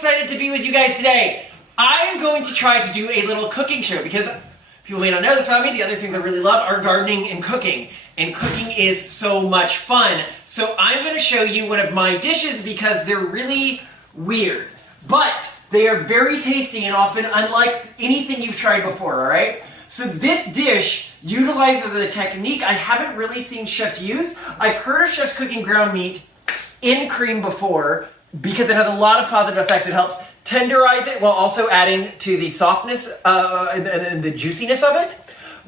excited to be with you guys today. I am going to try to do a little cooking show because people may not know this about me. The other things I really love are gardening and cooking. And cooking is so much fun. So I'm going to show you one of my dishes because they're really weird. But they are very tasty and often unlike anything you've tried before, alright? So this dish utilizes a technique I haven't really seen chefs use. I've heard of chefs cooking ground meat in cream before because it has a lot of positive effects. It helps tenderize it while also adding to the softness and the juiciness of it.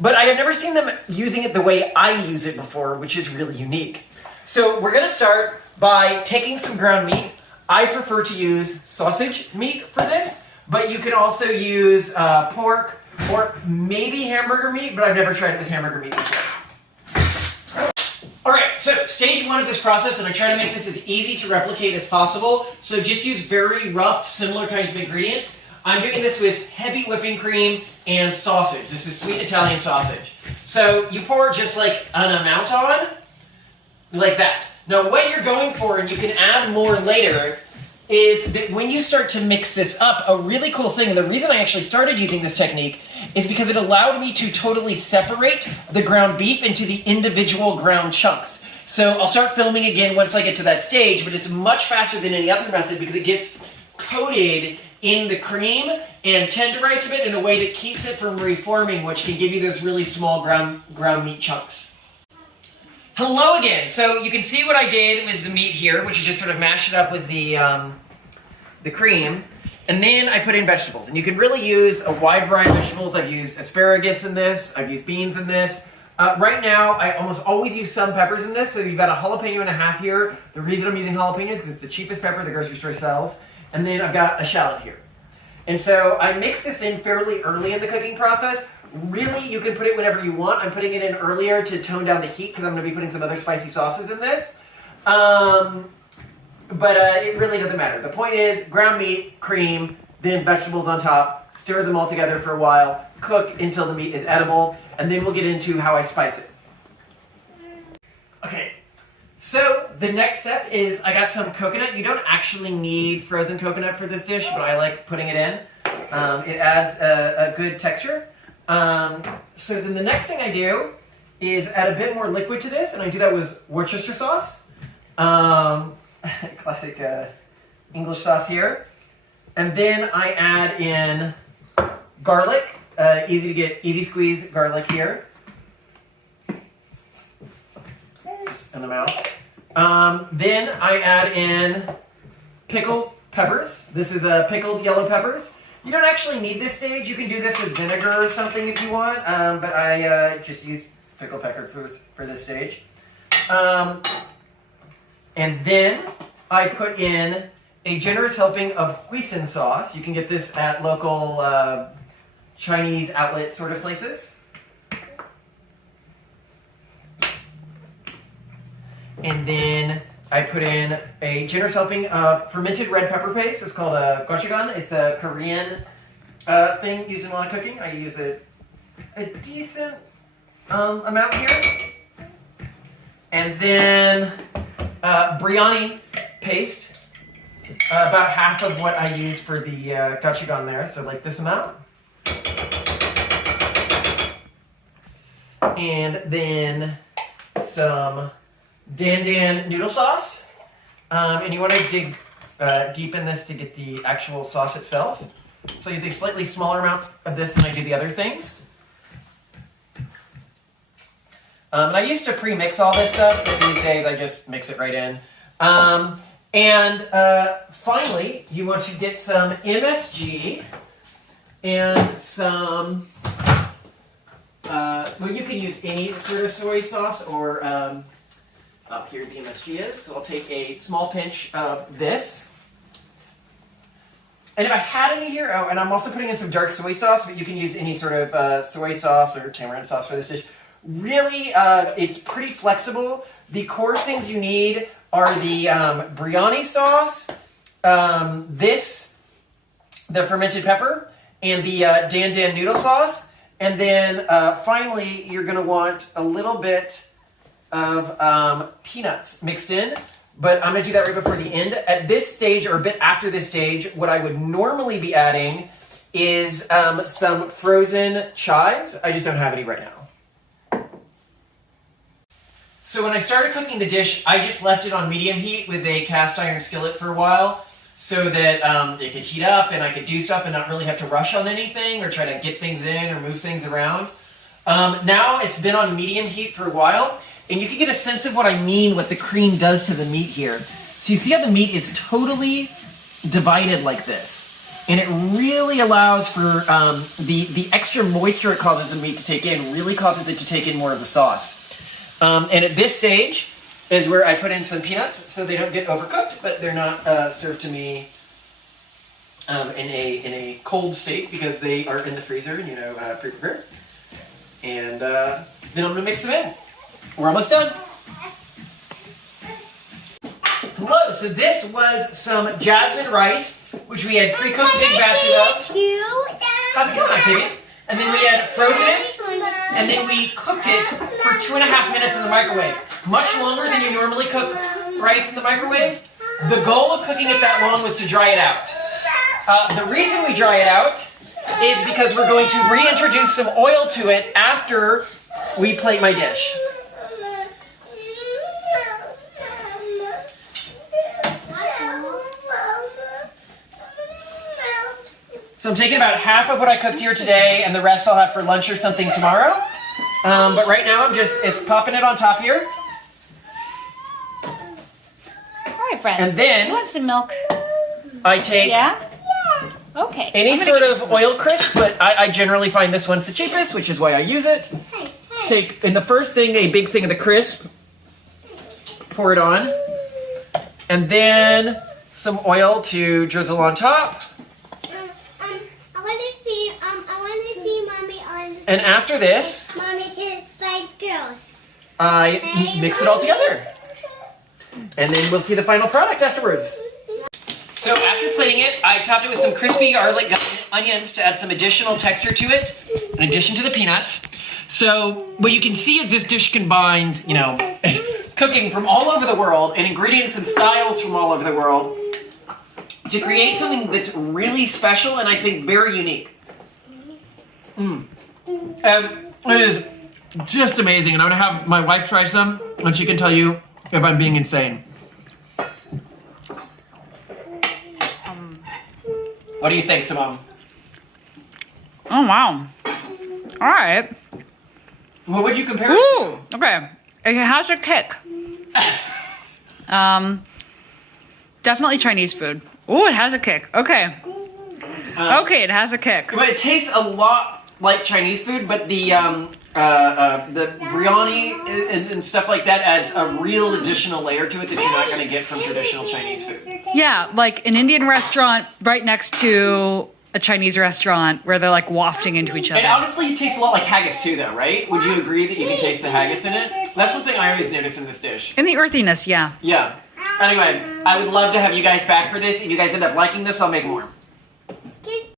But I have never seen them using it the way I use it before, which is really unique. So we're going to start by taking some ground meat. I prefer to use sausage meat for this, but you can also use pork or maybe hamburger meat, but I've never tried it with hamburger meat before. Alright, so stage one of this process, and I try to make this as easy to replicate as possible, so just use very rough, similar kinds of ingredients. I'm doing this with heavy whipping cream and sausage. This is sweet Italian sausage. So you pour just like an amount on, like that. Now what you're going for, and you can add more later, is that when you start to mix this up, a really cool thing, and the reason I actually started using this technique is because it allowed me to totally separate the ground beef into the individual ground chunks. So I'll start filming again once I get to that stage, but it's much faster than any other method because it gets coated in the cream and tenderized a bit in a way that keeps it from reforming, which can give you those really small ground meat chunks. Hello again. So you can see what I did with the meat here, which is just sort of mashed it up with the cream, and then I put in vegetables. And you can really use a wide variety of vegetables. I've used asparagus in this. I've used beans in this. Right now, I almost always use some peppers in this. So you've got a jalapeno and a half here. The reason I'm using jalapenos is because it's the cheapest pepper the grocery store sells. And then I've got a shallot here. And so I mix this in fairly early in the cooking process. Really, you can put it whenever you want. I'm putting it in earlier to tone down the heat because I'm going to be putting some other spicy sauces in this. But it really doesn't matter. The point is ground meat, cream, then vegetables on top, stir them all together for a while, cook until the meat is edible, and then we'll get into how I spice it. Okay, so the next step is I got some coconut. You don't actually need frozen coconut for this dish, but I like putting it in. It adds a good texture. So then the next thing I do is add a bit more liquid to this, and I do that with Worcestershire sauce. Classic English sauce here. And then I add in garlic, easy to get, easy squeeze garlic here. Just an amount. Then I add in pickled peppers. This is pickled yellow peppers. You don't actually need this stage. You can do this with vinegar or something if you want, but I just use pickled peppers for this stage. And then I put in a generous helping of hoisin sauce. You can get this at local Chinese outlet sort of places. And then I put in a generous helping of fermented red pepper paste. It's called a gochujang. It's a Korean thing used in a lot of cooking. I use a decent amount here. And then biryani paste, about half of what I use for the gochujang there, so like this amount. And then some dan noodle sauce. And you want to dig deep in this to get the actual sauce itself. So I use a slightly smaller amount of this than I do the other things. And I used to pre-mix all this stuff, but these days I just mix it right in. Finally, you want to get some MSG and some, well, you can use any sort of soy sauce or, up here the MSG is. So I'll take a small pinch of this. And if I had any here, oh, and I'm also putting in some dark soy sauce, but you can use any sort of soy sauce or tamarind sauce for this dish. Really, it's pretty flexible. The core things you need are the biryani sauce, the fermented pepper, and the dan noodle sauce. And then finally, you're going to want a little bit of peanuts mixed in. but I'm gonna do that right before the end. At this stage, or a bit after this stage, what I would normally be adding is some frozen chives. I just don't have any right now. So when I started cooking the dish, I just left it on medium heat with a cast iron skillet for a while so that it could heat up and I could do stuff and not really have to rush on anything or try to get things in or move things around. Now it's been on medium heat for a while, and you can get a sense of what I mean, what the cream does to the meat here. So you see how the meat is totally divided like this. And it really allows for the extra moisture it causes the meat to take in, really causes it to take in more of the sauce. And at this stage is where I put in some peanuts so they don't get overcooked, but they're not served to me in a cold state because they are in the freezer and pre-prepared. And then I'm gonna mix them in. We're almost done. Hello, so this was some jasmine rice, which we had pre-cooked big batches of. How's it going, Octavian? And then we had frozen it, and then we cooked it for 2.5 minutes in the microwave. Much longer than you normally cook rice in the microwave. The goal of cooking it that long was to dry it out. The reason we dry it out is because we're going to reintroduce some oil to it after we plate my dish. So I'm taking about half of what I cooked here today, and the rest I'll have for lunch or something tomorrow. But right now it's popping it on top here. All right, friend. And then you want some milk? I take Okay. any sort of oil crisp, but I generally find this one's the cheapest, which is why I use it. Take, in the first thing, a big thing of the crisp, pour it on, and then some oil to drizzle on top. I want to see Mommy on. And after this, Mommy can fight girls. I mix it all together. And then we'll see the final product afterwards. So after plating it, I topped it with some crispy garlic onions to add some additional texture to it, in addition to the peanuts. So what you can see is this dish combines, cooking from all over the world and ingredients and styles from all over the world to create something that's really special and I think very unique. It is just amazing, and I'm gonna have my wife try some, and she can tell you if I'm being insane. What do you think, Simone? Oh, wow. All right. What would you compare it to? Okay. It has a kick. Definitely Chinese food. Ooh, it has a kick. Okay. Okay, it has a kick. But it tastes a lot like Chinese food, but the biryani and stuff like that adds a real additional layer to it that you're not going to get from traditional Chinese food. Yeah, like an Indian restaurant right next to a Chinese restaurant where they're like wafting into each other. And honestly, it tastes a lot like haggis too, though, right? Would you agree that you can taste the haggis in it? That's one thing I always notice in this dish. In the earthiness, yeah. Yeah. Anyway, I would love to have you guys back for this. If you guys end up liking this, I'll make more.